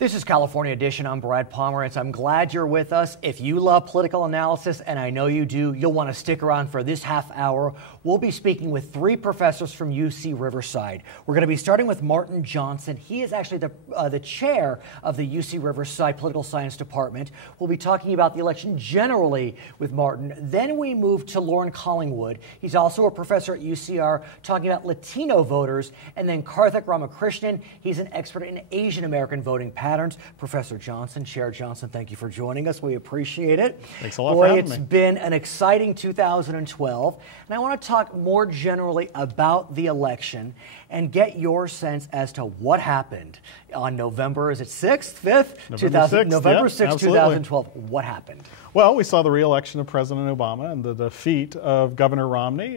This is California Edition. I'm Brad Pomerance. I'm glad you're with us. If you love political analysis, and I know you do, you'll want to stick around for this half hour. We'll be speaking with three professors from UC Riverside. We're going to be starting with Martin Johnson. He is actually the chair of the UC Riverside Political Science Department. We'll be talking about the election generally with Martin. Then we move to Loren Collingwood. He's also a professor at UCR talking about Latino voters. And then Karthick Ramakrishnan. He's an expert in Asian American voting patterns. Professor Johnson, Chair Johnson, thank you for joining us. We appreciate it. Thanks a lot for having me. It's been an exciting 2012, and I want to talk more generally about the election and get your sense as to what happened on November, is it 6th, 5th? November 6th, 2012. What happened? Well, we saw the re-election of President Obama and the defeat of Governor Romney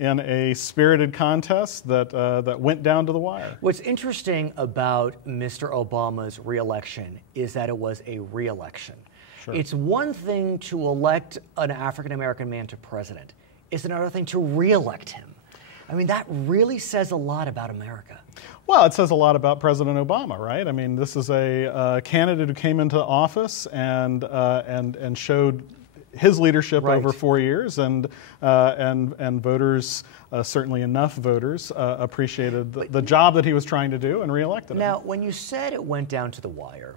in a spirited contest that went down to the wire. What's interesting about Mr. Obama's re-election is that it was a re-election. Sure. It's one thing to elect an African-American man to president. It's another thing to re-elect him. I mean, that really says a lot about America. Well, it says a lot about President Obama, right? I mean, this is a candidate who came into office and showed his leadership over 4 years, and voters, certainly enough voters, appreciated the job that he was trying to do and reelected him. Now, when you said it went down to the wire,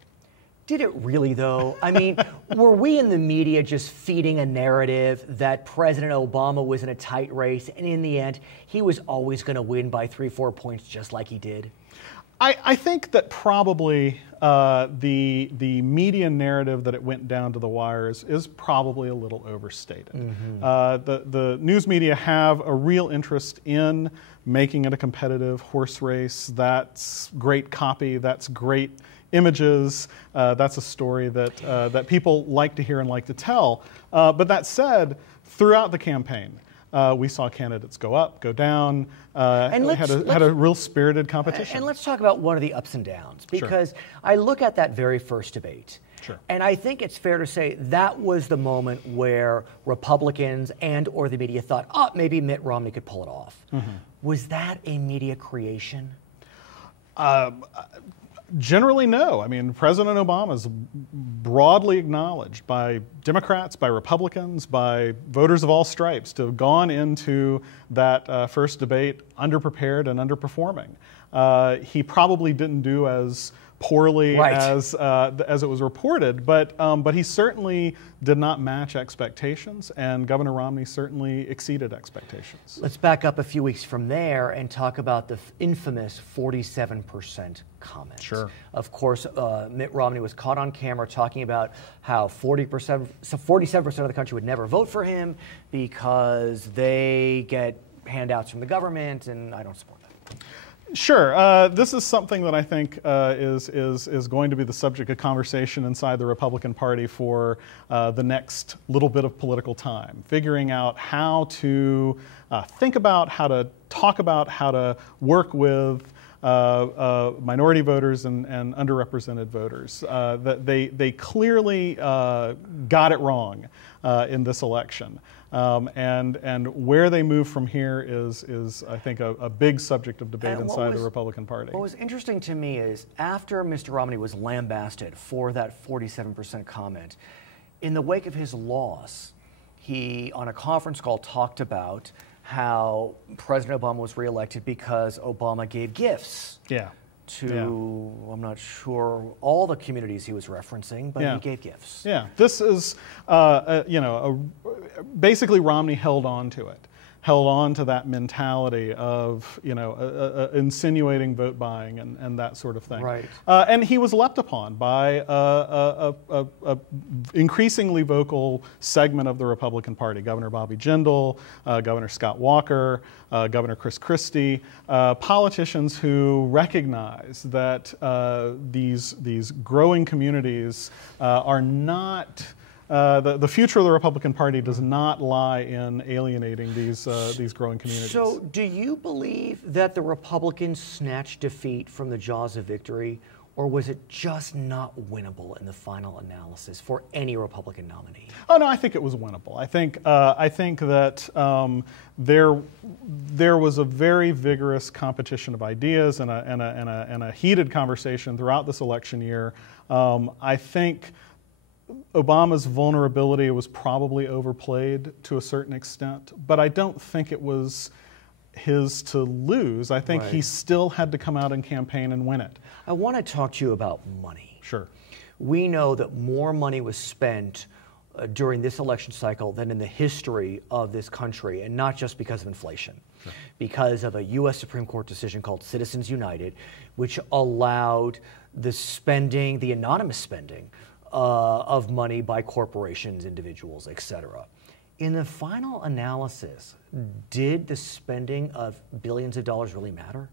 did it really, though? I mean, were we in the media just feeding a narrative that President Obama was in a tight race, and in the end, he was always going to win by 3-4 points just like he did? I think that probably the media narrative that it went down to the wires is probably a little overstated. Mm-hmm. The news media have a real interest in making it a competitive horse race. That's great copy. That's great images. That's a story that people like to hear and like to tell. But that said, throughout the campaign, we saw candidates go up, go down, and had a real spirited competition. And let's talk about one of the ups and downs, because I look at that very first debate, and I think it's fair to say that was the moment where Republicans and or the media thought, oh, maybe Mitt Romney could pull it off. Mm-hmm. Was that a media creation? Generally, no. I mean, President Obama is broadly acknowledged by Democrats, by Republicans, by voters of all stripes to have gone into that first debate underprepared and underperforming. He probably didn't do as poorly as it was reported, but he certainly did not match expectations, and Governor Romney certainly exceeded expectations. Let's back up a few weeks from there and talk about the infamous 47% comment. Sure. Of course, Mitt Romney was caught on camera talking about how 47% of the country would never vote for him because they get handouts from the government, and I don't support that. Sure. This is something that I think is going to be the subject of conversation inside the Republican Party for the next little bit of political time, figuring out how to think about, how to talk about, how to work with minority voters and underrepresented voters. That they clearly got it wrong in this election. And where they move from here is I think, a big subject of debate inside the Republican Party. What was interesting to me is after Mr. Romney was lambasted for that 47% comment, in the wake of his loss, he, on a conference call, talked about how President Obama was reelected because Obama gave gifts. To, I'm not sure all the communities he was referencing, but he gave gifts. Yeah, this is, basically Romney held on to it, held on to that mentality of, insinuating vote buying and that sort of thing. Right. And he was leapt upon by a increasingly vocal segment of the Republican Party. Governor Bobby Jindal, Governor Scott Walker, Governor Chris Christie, politicians who recognize that these growing communities are not. The future of the Republican Party does not lie in alienating these growing communities. So do you believe that the Republicans snatched defeat from the jaws of victory Or was it just not winnable in the final analysis for any Republican nominee? Oh no, I think it was winnable. I think that there was a very vigorous competition of ideas and a heated conversation throughout this election year. I think Obama's vulnerability was probably overplayed to a certain extent, but I don't think it was his to lose. I think he still had to come out and campaign and win it. I want to talk to you about money. Sure. We know that more money was spent during this election cycle than in the history of this country, and not just because of inflation, because of a U.S. Supreme Court decision called Citizens United, which allowed the spending, the anonymous spending of money by corporations, individuals, etc. In the final analysis, did the spending of billions of dollars really matter?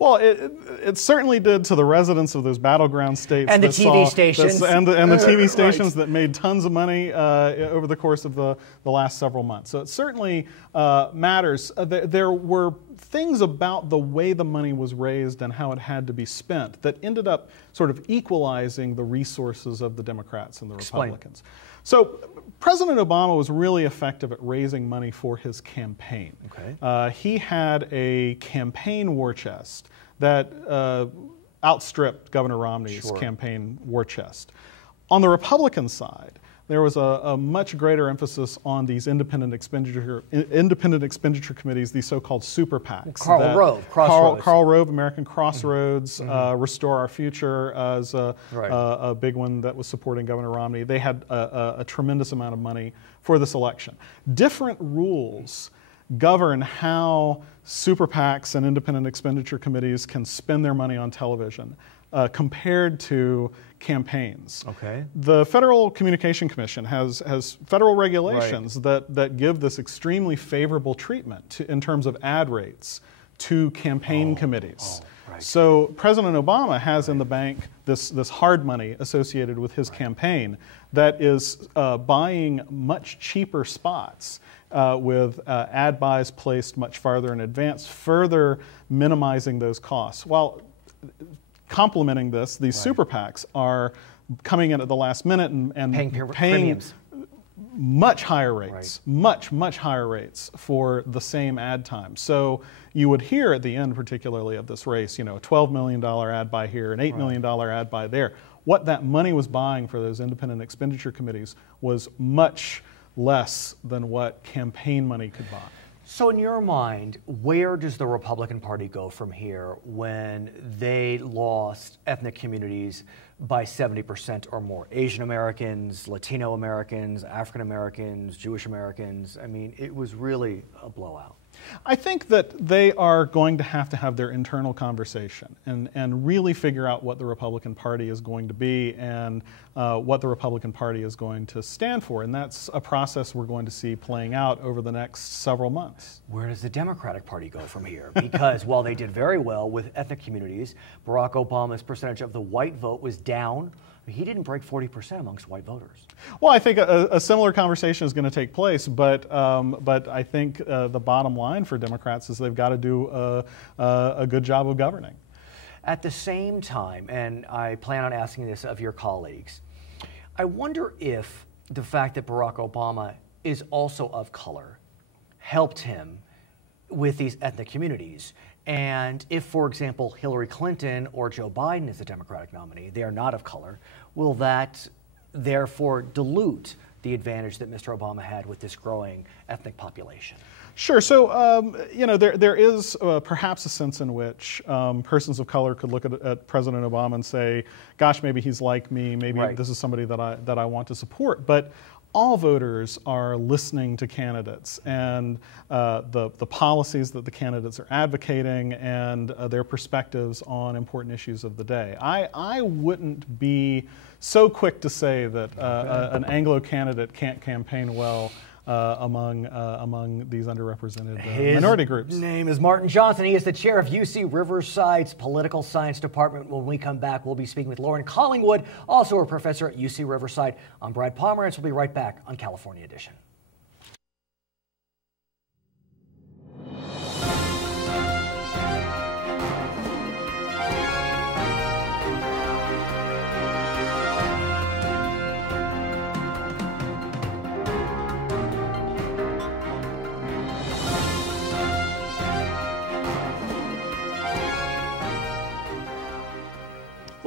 Well, it certainly did to the residents of those battleground states. And the TV stations. And the TV stations that made tons of money over the course of the last several months. So it certainly matters. There were things about the way the money was raised and how it had to be spent that ended up sort of equalizing the resources of the Democrats and the Republicans. So President Obama was really effective at raising money for his campaign. Okay. He had a campaign war chest that outstripped Governor Romney's campaign war chest. On the Republican side, there was a much greater emphasis on these independent expenditure committees, these so-called super PACs. Karl Rove, American Crossroads, Restore Our Future as a big one that was supporting Governor Romney. They had a tremendous amount of money for this election. Different rules govern how super PACs and independent expenditure committees can spend their money on television compared to campaigns. Okay. The Federal Communication Commission has federal regulations that give this extremely favorable treatment in terms of ad rates to campaign committees. So President Obama has in the bank this hard money associated with his campaign that is buying much cheaper spots with ad buys placed much farther in advance, further minimizing those costs. While complementing this, these super PACs are coming in at the last minute and paying much higher rates, much higher rates for the same ad time. So you would hear at the end, particularly of this race, a $12 million ad buy here, an $8 million ad buy there. What that money was buying for those independent expenditure committees was much less than what campaign money could buy. So in your mind, where does the Republican Party go from here when they lost ethnic communities by 70% or more? Asian Americans, Latino Americans, African Americans, Jewish Americans. I mean, it was really a blowout. I think that they are going to have their internal conversation and really figure out what the Republican Party is going to be and what the Republican Party is going to stand for. And that's a process we're going to see playing out over the next several months. Where does the Democratic Party go from here? Because while they did very well with ethnic communities, Barack Obama's percentage of the white vote was down. He didn't break 40% amongst white voters. Well, I think a similar conversation is going to take place, but I think the bottom line for Democrats is they've got to do a good job of governing. At the same time, and I plan on asking this of your colleagues, I wonder if the fact that Barack Obama is also of color helped him with these ethnic communities. And if, for example, Hillary Clinton or Joe Biden is the Democratic nominee, they are not of color, will that therefore dilute the advantage that Mr. Obama had with this growing ethnic population? Sure. So, there is perhaps a sense in which persons of color could look at President Obama and say, gosh, maybe he's like me, maybe this is somebody that I want to support. But all voters are listening to candidates and the policies that the candidates are advocating and their perspectives on important issues of the day. I wouldn't be so quick to say that an Anglo candidate can't campaign well among these underrepresented minority groups. His name is Martin Johnson. He is the chair of UC Riverside's Political Science Department. When we come back, we'll be speaking with Loren Collingwood, also a professor at UC Riverside. I'm Brad Pomerance. We'll be right back on California Edition.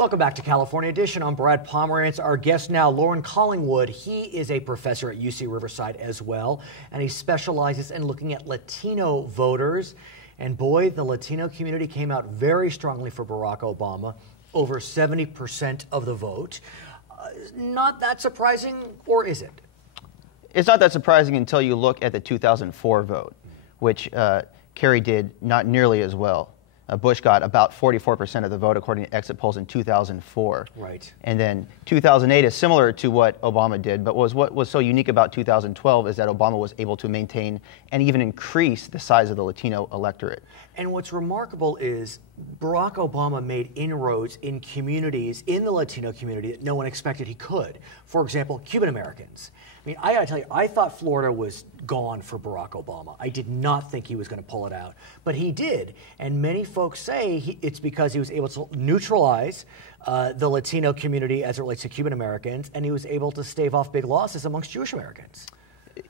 Welcome back to California Edition. I'm Brad Pomerance. Our guest now, Loren Collingwood. He is a professor at UC Riverside as well, and he specializes in looking at Latino voters. And boy, the Latino community came out very strongly for Barack Obama, over 70% of the vote. Not that surprising, or is it? It's not that surprising until you look at the 2004 vote, which Kerry did not nearly as well. Bush got about 44% of the vote according to exit polls in 2004. Right. And then 2008 is similar to what Obama did, but what was so unique about 2012 is that Obama was able to maintain and even increase the size of the Latino electorate. And what's remarkable is Barack Obama made inroads in communities, in the Latino community, that no one expected he could. For example, Cuban Americans. I mean, I gotta tell you, I thought Florida was gone for Barack Obama. I did not think he was going to pull it out, but he did. And many folks say it's because he was able to neutralize the Latino community as it relates to Cuban Americans, and he was able to stave off big losses amongst Jewish Americans.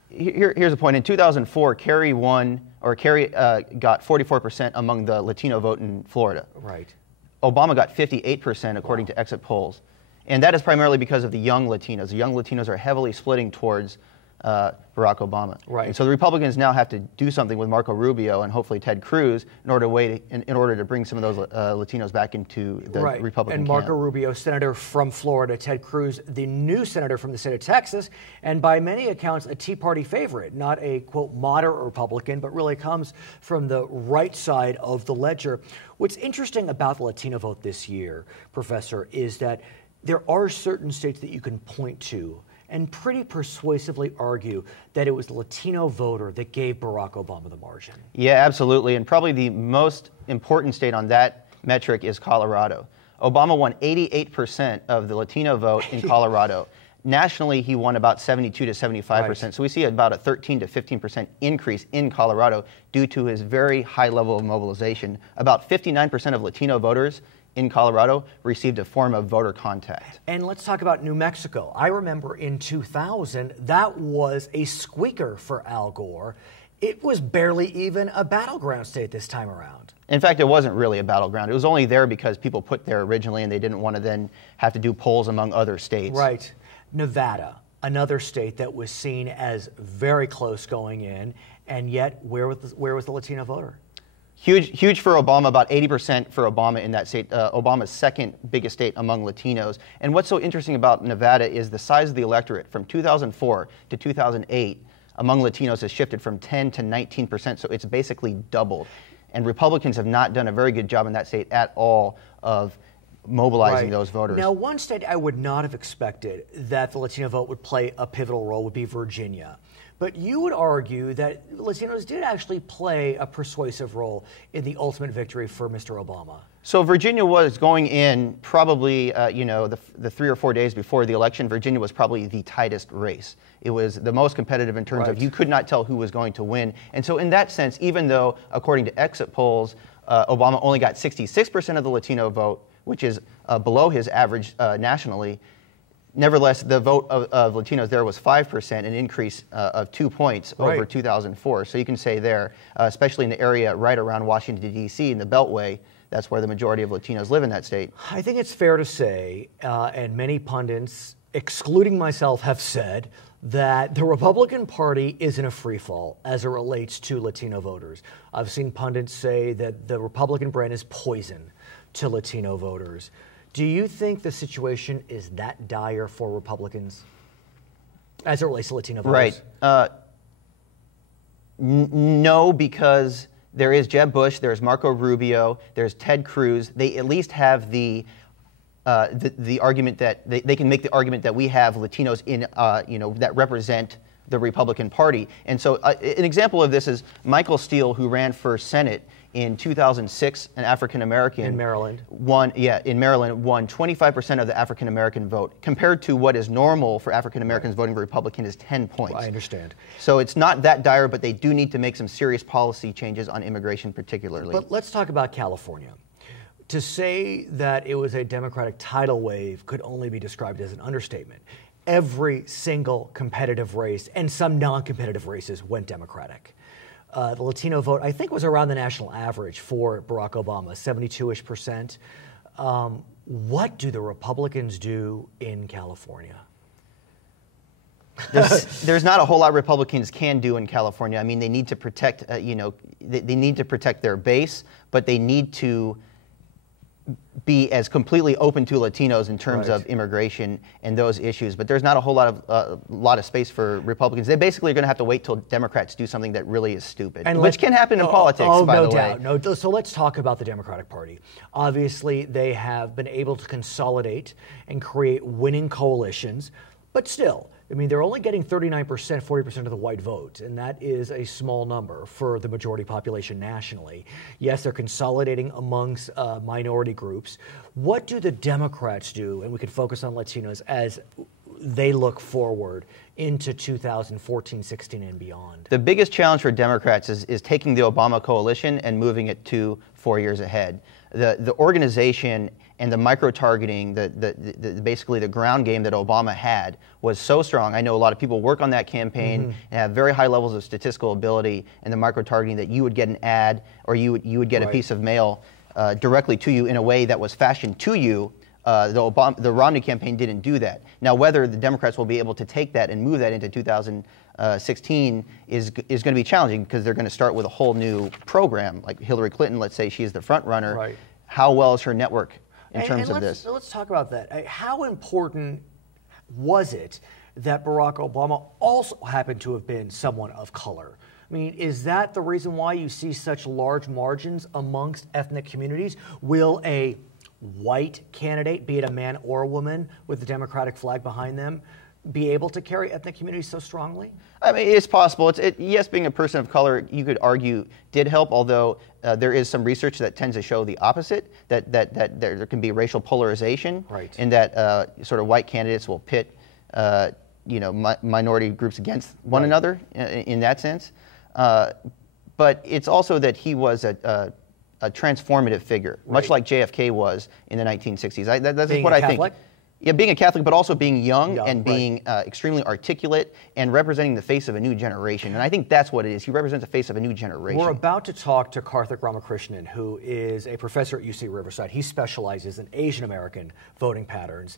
Here's the point. In 2004, Kerry got 44% among the Latino vote in Florida. Right. Obama got 58% according to exit polls. And that is primarily because of the young Latinos. The young Latinos are heavily splitting towards Barack Obama. Right. And so the Republicans now have to do something with Marco Rubio and hopefully Ted Cruz in order to bring some of those Latinos back into the Republican And camp. Marco Rubio, senator from Florida, Ted Cruz, the new senator from the state of Texas, and by many accounts a Tea Party favorite, not a, quote, moderate Republican, but really comes from the right side of the ledger. What's interesting about the Latino vote this year, Professor, is that there are certain states that you can point to and pretty persuasively argue that it was the Latino voter that gave Barack Obama the margin. Yeah, absolutely. And probably the most important state on that metric is Colorado. Obama won 88% of the Latino vote in Colorado. Nationally, he won about 72 to 75%. Right. So we see about a 13 to 15% increase in Colorado due to his very high level of mobilization. About 59% of Latino voters in Colorado received a form of voter contact. And let's talk about New Mexico. I remember in 2000, that was a squeaker for Al Gore. It was barely even a battleground state this time around. In fact, it wasn't really a battleground. It was only there because people put there originally and they didn't want to then have to do polls among other states. Right. Nevada, another state that was seen as very close going in, and yet where was the Latino voter? Huge for Obama, about 80% for Obama in that state, Obama's second biggest state among Latinos. And what's so interesting about Nevada is the size of the electorate from 2004 to 2008 among Latinos has shifted from 10 to 19%, so it's basically doubled. And Republicans have not done a very good job in that state at all of mobilizing those voters. Now, one state I would not have expected that the Latino vote would play a pivotal role would be Virginia. But you would argue that Latinos did actually play a persuasive role in the ultimate victory for Mr. Obama. So Virginia was going in probably, the 3 or 4 days before the election. Virginia was probably the tightest race. It was the most competitive in terms of you could not tell who was going to win. And so in that sense, even though, according to exit polls, Obama only got 66% of the Latino vote, which is below his average nationally, nevertheless, the vote of Latinos there was 5%, an increase of 2 points over 2004. So you can say there, especially in the area right around Washington, D.C., in the Beltway, that's where the majority of Latinos live in that state. I think it's fair to say, and many pundits, excluding myself, have said that the Republican Party is in a free fall as it relates to Latino voters. I've seen pundits say that the Republican brand is poison to Latino voters. Do you think the situation is that dire for Republicans as it relates to Latino voters? Right. No, because there is Jeb Bush, there's Marco Rubio, there's Ted Cruz. They at least have the argument that they can make the argument that we have Latinos in that represent the Republican Party. And so an example of this is Michael Steele, who ran for Senate in 2006, an African-American. In Maryland. Won 25% of the African-American vote, compared to what is normal for African-Americans voting for Republican is 10 points. I understand. So it's not that dire, but they do need to make some serious policy changes on immigration particularly. But let's talk about California. To say that it was a Democratic tidal wave could only be described as an understatement. Every single competitive race and some non-competitive races went Democratic. The Latino vote, I think, was around the national average for Barack Obama, 72-ish%. What do the Republicans do in California? There's not a whole lot Republicans can do in California. I mean, they need to protect, they need to protect their base, but they need to be as completely open to Latinos in terms of immigration and those issues. But there's not a whole lot of space for Republicans. They basically are going to have to wait till Democrats do something that really is stupid, which can happen in politics, by the way. No doubt. So let's talk about the Democratic Party. Obviously, they have been able to consolidate and create winning coalitions, but still, I mean, they're only getting 39%, 40% of the white vote, and that is a small number for the majority population nationally. Yes, they're consolidating amongst minority groups. What do the Democrats do, and we can focus on Latinos, as they look forward into 2014, 16, and beyond? The biggest challenge for Democrats is taking the Obama coalition and moving it 4 years ahead. The organization and the micro-targeting, basically the ground game that Obama had was so strong. I know a lot of people work on that campaign and have very high levels of statistical ability, and the micro-targeting that you would get an ad or you would get a piece of mail directly to you in a way that was fashioned to you. The Romney campaign didn't do that. Now, whether the Democrats will be able to take that and move that into 2016 is going to be challenging, because they're going to start with a whole new program. Like Hillary Clinton, let's say she's the front runner. Right. How well is her network in terms of this? Let's talk about that. How important was it that Barack Obama also happened to have been someone of color? I mean, is that the reason why you see such large margins amongst ethnic communities? Will a white candidate, be it a man or a woman with the Democratic flag behind them, be able to carry ethnic communities so strongly? I mean, it's possible. Yes, being a person of color, you could argue, did help, although there is some research that tends to show the opposite, that there can be racial polarization, in that sort of white candidates will pit minority groups against one another in that sense. But it's also that he was a transformative figure, much like JFK was in the 1960s. That's what I think. Yeah, being a Catholic, but also being young and being extremely articulate and representing the face of a new generation. And I think that's what it is. He represents the face of a new generation. We're about to talk to Karthick Ramakrishnan, who is a professor at UC Riverside. He specializes in Asian American voting patterns.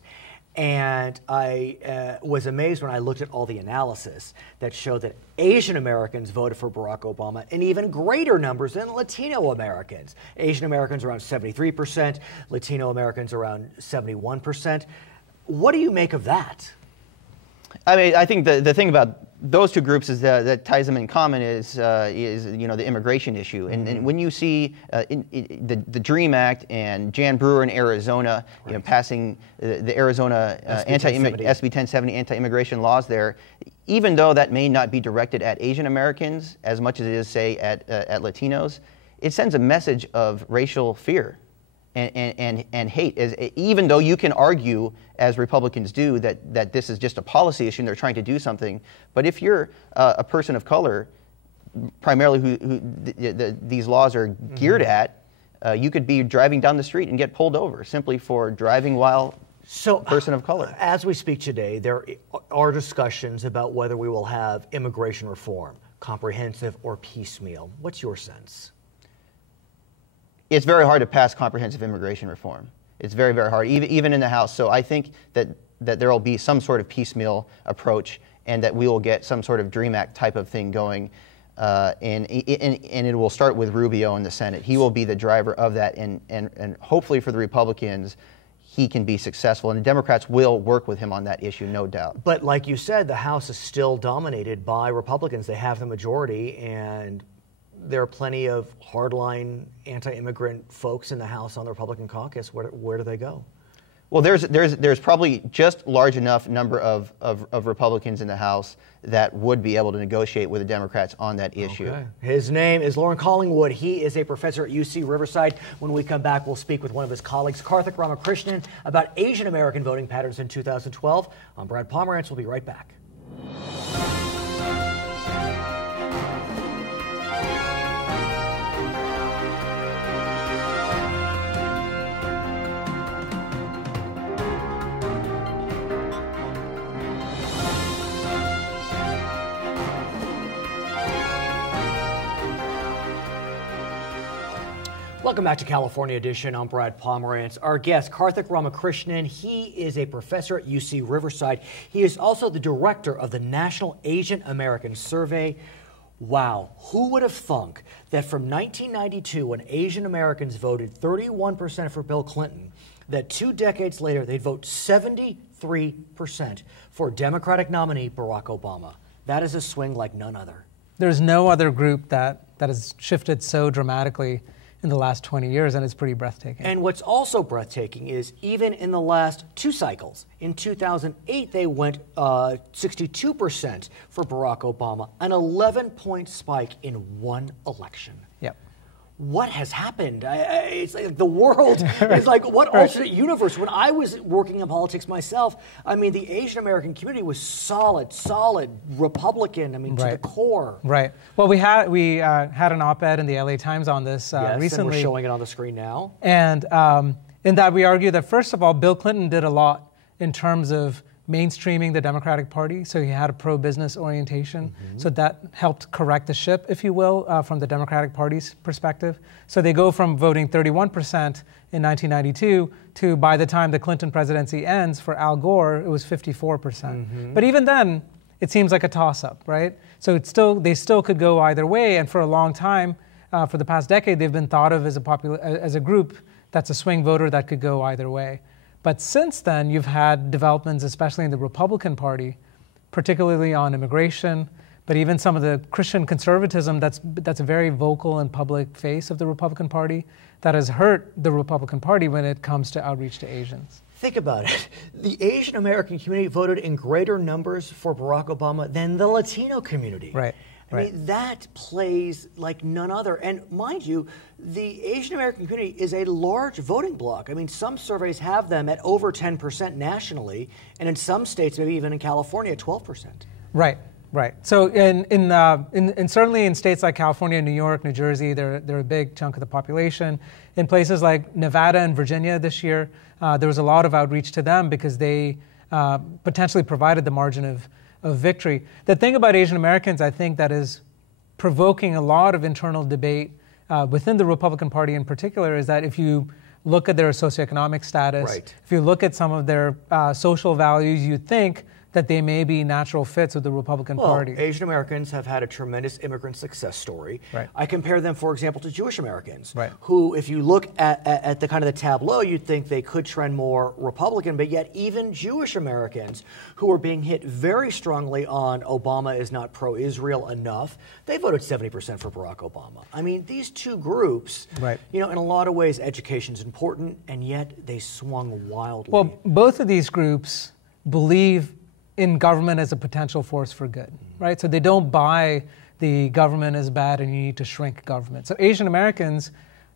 And I was amazed when I looked at all the analysis that showed that Asian Americans voted for Barack Obama in even greater numbers than Latino Americans. Asian Americans around 73%, Latino Americans around 71%. What do you make of that? I mean, I think the thing about those two groups is that ties them in common is the immigration issue. And when you see the DREAM Act and Jan Brewer in Arizona, passing the Arizona SB 1070 anti-immigration laws there, even though that may not be directed at Asian Americans as much as it is, say, at Latinos, it sends a message of racial fear and hate, even though you can argue, as Republicans do, that this is just a policy issue and they're trying to do something. But if you're a person of color, primarily who these laws are geared at, you could be driving down the street and get pulled over simply for driving while a person of color. As we speak today, there are discussions about whether we will have immigration reform, comprehensive or piecemeal. What's your sense? It's very hard to pass comprehensive immigration reform. It's very, very hard, even in the House. So I think that there will be some sort of piecemeal approach, and that we will get some sort of DREAM Act type of thing going, and it will start with Rubio in the Senate. He will be the driver of that, and hopefully for the Republicans, he can be successful, and the Democrats will work with him on that issue, no doubt. But like you said, the House is still dominated by Republicans. They have the majority, and there are plenty of hardline anti-immigrant folks in the House on the Republican caucus. Where do they go? Well, there's probably just large enough number of Republicans in the House that would be able to negotiate with the Democrats on that issue. Okay. His name is Loren Collingwood. He is a professor at UC Riverside. When we come back, we'll speak with one of his colleagues, Karthick Ramakrishnan, about Asian American voting patterns in 2012. I'm Brad Pomerance. We'll be right back. Welcome back to California Edition. I'm Brad Pomerance. Our guest, Karthick Ramakrishnan, he is a professor at UC Riverside. He is also the director of the National Asian American Survey. Wow, who would have thunk that from 1992, when Asian Americans voted 31% for Bill Clinton, that 2 decades later they'd vote 73% for Democratic nominee Barack Obama. That is a swing like none other. There's no other group that has shifted so dramatically in the last 20 years, and it's pretty breathtaking. And what's also breathtaking is even in the last 2 cycles, in 2008 they went 62% for Barack Obama, an 11-point spike in one election. Yep. What has happened? It's like the world is like, what alternate universe? When I was working in politics myself, I mean, the Asian American community was solid Republican, I mean, to the core. Right. Well, we had an op-ed in the LA Times on this recently. And we're showing it on the screen now. And in that we argue that, first of all, Bill Clinton did a lot in terms of mainstreaming the Democratic Party, so he had a pro-business orientation. So that helped correct the ship, if you will, from the Democratic Party's perspective. So they go from voting 31% in 1992 to, by the time the Clinton presidency ends, for Al Gore, it was 54%. But even then, it seems like a toss-up, right? So they still could go either way, and for a long time, for the past decade, they've been thought of as a group that's a swing voter that could go either way. But since then, you've had developments, especially in the Republican Party, particularly on immigration, but even some of the Christian conservatism that's a very vocal and public face of the Republican Party that has hurt the Republican Party when it comes to outreach to Asians. Think about it. The Asian American community voted in greater numbers for Barack Obama than the Latino community. Right. I mean, that plays like none other. And mind you, the Asian American community is a large voting bloc. I mean, some surveys have them at over 10% nationally, and in some states, maybe even in California, at 12%. Right. So in certainly in states like California, New York, New Jersey, they're a big chunk of the population. In places like Nevada and Virginia this year, there was a lot of outreach to them because they potentially provided the margin of victory. The thing about Asian Americans, I think, that is provoking a lot of internal debate within the Republican Party in particular is that if you look at their socioeconomic status, if you look at some of their social values, you'd think that they may be natural fits with the Republican Party. Asian Americans have had a tremendous immigrant success story. I compare them, for example, to Jewish Americans, who, if you look at the kind of the tableau, you'd think they could trend more Republican, but yet even Jewish Americans who are being hit very strongly on Obama is not pro-Israel enough, they voted 70% for Barack Obama. I mean, these two groups, you know, in a lot of ways, education's important, and yet they swung wildly. Well, both of these groups believe in government as a potential force for good, right? So they don't buy the government is bad and you need to shrink government. So Asian Americans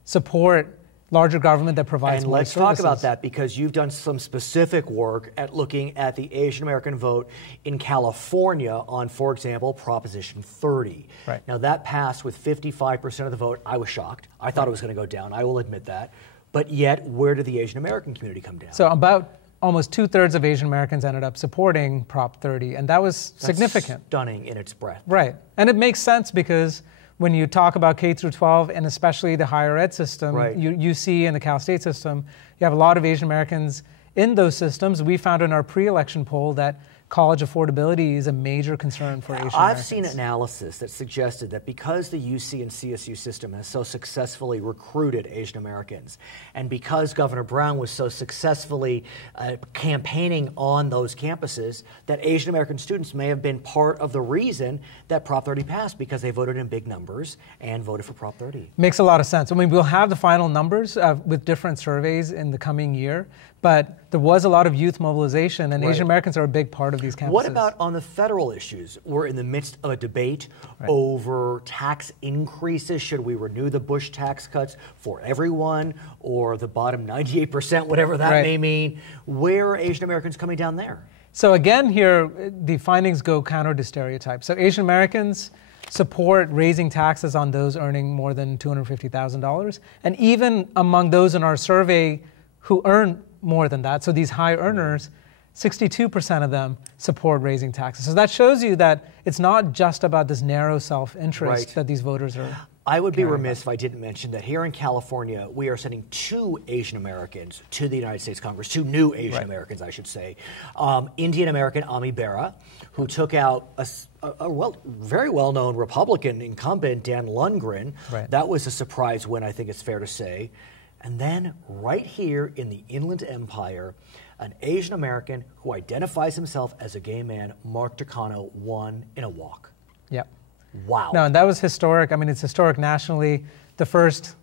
support larger government that provides more services. And let's talk about that, because you've done some specific work at looking at the Asian American vote in California on, for example, Proposition 30. Now that passed with 55% of the vote. I was shocked. I thought it was going to go down. I will admit that. But yet, where did the Asian American community come down? So about almost 2/3 of Asian Americans ended up supporting Prop 30, and that was significant. Stunning in its breadth. Right. And it makes sense because when you talk about K through 12 and especially the higher ed system, UC and the Cal State system, you have a lot of Asian Americans in those systems. We found in our pre-election poll that college affordability is a major concern for Asian Americans. I've seen analysis that suggested that because the UC and CSU system has so successfully recruited Asian Americans, and because Governor Brown was so successfully campaigning on those campuses, that Asian American students may have been part of the reason that Prop 30 passed, because they voted in big numbers and voted for Prop 30. Makes a lot of sense. I mean, we'll have the final numbers with different surveys in the coming year, but there was a lot of youth mobilization, and Asian Americans are a big part of these campuses. What about on the federal issues? We're in the midst of a debate over tax increases. Should we renew the Bush tax cuts for everyone, or the bottom 98%, whatever that may mean? Where are Asian Americans coming down there? So again, here, the findings go counter to stereotypes. So Asian Americans support raising taxes on those earning more than $250,000. And even among those in our survey who earn more than that, so these high earners, 62% of them support raising taxes. So that shows you that it's not just about this narrow self-interest that these voters are. I would be remiss if I didn't mention that here in California, we are sending 2 Asian Americans to the United States Congress, 2 new Asian Americans, I should say. Indian American Ami Bera, who took out a very well-known Republican incumbent, Dan Lundgren. That was a surprise win, I think it's fair to say. And then right here in the Inland Empire, an Asian American who identifies himself as a gay man, Mark Takano, won in a walk. Yep. Wow. No, and that was historic. I mean, it's historic nationally. The first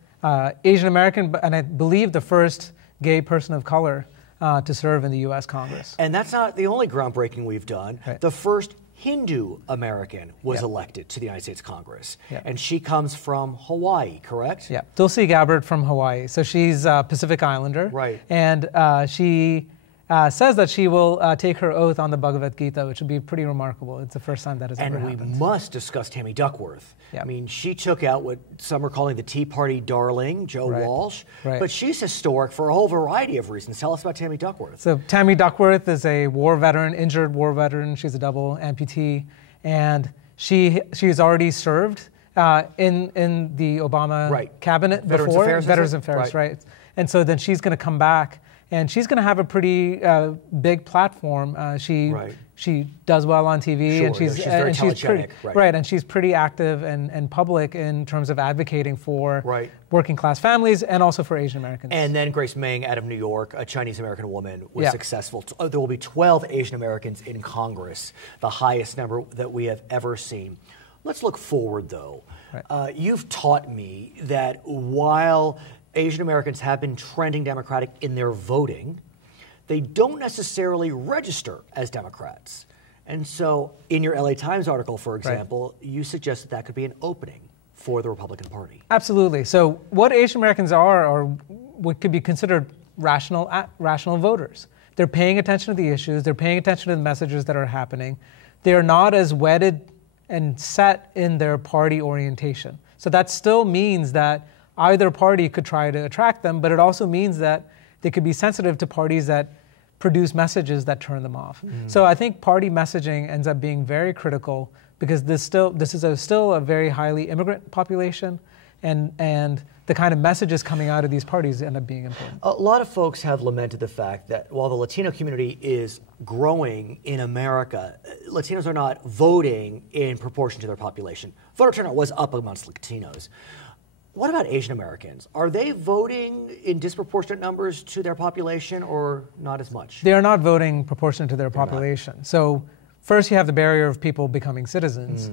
Asian American, and I believe the first gay person of color to serve in the U.S. Congress. And that's not the only groundbreaking we've done. The first Hindu American was elected to the United States Congress. And she comes from Hawaii, correct? Yeah, Tulsi Gabbard from Hawaii. So she's a Pacific Islander. Right. And she says that she will take her oath on the Bhagavad Gita, which would be pretty remarkable. It's the first time that has ever happened. And we must discuss Tammy Duckworth. I mean, she took out what some are calling the Tea Party darling, Joe Walsh. But she's historic for a whole variety of reasons. Tell us about Tammy Duckworth. So Tammy Duckworth is a war veteran, injured war veteran. She's a double amputee. And she's already served in the Obama cabinet before. Veterans Affairs, right. And so then she's going to come back. And she's going to have a pretty big platform. She does well on TV, and she's very telegenic, and she's pretty active and public in terms of advocating for working class families and also for Asian Americans. And then Grace Meng out of New York, a Chinese American woman, was successful. There will be 12 Asian Americans in Congress, the highest number that we have ever seen. Let's look forward, though. You've taught me that while Asian Americans have been trending Democratic in their voting, they don't necessarily register as Democrats. And so in your LA Times article, for example, you suggest that could be an opening for the Republican Party. Absolutely. So what Asian Americans are what could be considered rational voters. They're paying attention to the issues. They're paying attention to the messages that are happening. They're not as wedded and set in their party orientation. So that still means that either party could try to attract them, but it also means that they could be sensitive to parties that produce messages that turn them off. So I think party messaging ends up being very critical because this is still a very highly immigrant population, and the kind of messages coming out of these parties end up being important. A lot of folks have lamented the fact that while the Latino community is growing in America, Latinos are not voting in proportion to their population. Voter turnout was up amongst Latinos. What about Asian Americans? Are they voting in disproportionate numbers to their population or not as much? They are not voting proportionate to their population. So first you have the barrier of people becoming citizens.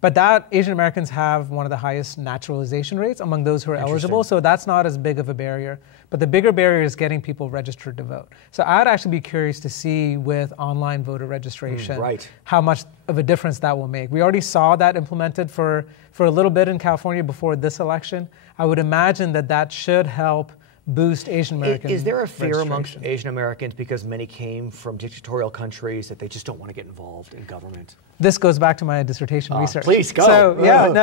But that Asian Americans have one of the highest naturalization rates among those who are eligible. So that's not as big of a barrier. But the bigger barrier is getting people registered to vote. So I'd actually be curious to see with online voter registration how much of a difference that will make. We already saw that implemented for a little bit in California before this election. I would imagine that should help boost Asian American Is there a fear amongst Asian Americans because many came from dictatorial countries that they just don't want to get involved in government? This goes back to my dissertation research. Please go.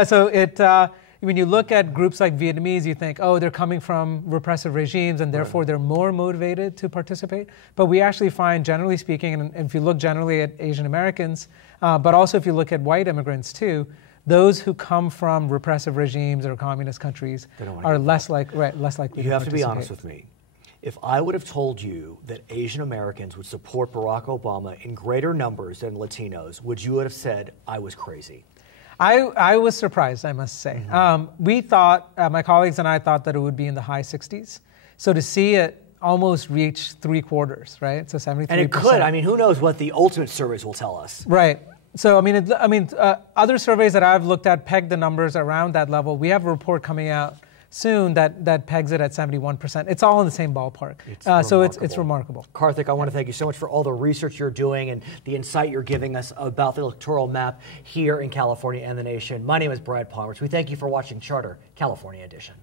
So when you look at groups like Vietnamese, you think, oh, they're coming from repressive regimes and therefore they're more motivated to participate. But we actually find, generally speaking, and if you look generally at Asian Americans, but also if you look at white immigrants too, those who come from repressive regimes or communist countries are less likely to participate. You have to be honest with me. If I would have told you that Asian Americans would support Barack Obama in greater numbers than Latinos, would you have said I was crazy? I was surprised, I must say. We thought, my colleagues and I thought that it would be in the high 60s. So to see it almost reach 3/4, right? So 73%. And it could. I mean, who knows what the ultimate surveys will tell us. Right. So, other surveys that I've looked at peg the numbers around that level. We have a report coming out soon that pegs it at 71%. It's all in the same ballpark. So it's remarkable. Karthick, I want to thank you so much for all the research you're doing and the insight you're giving us about the electoral map here in California and the nation. My name is Brad Pomerance. We thank you for watching Charter California Edition.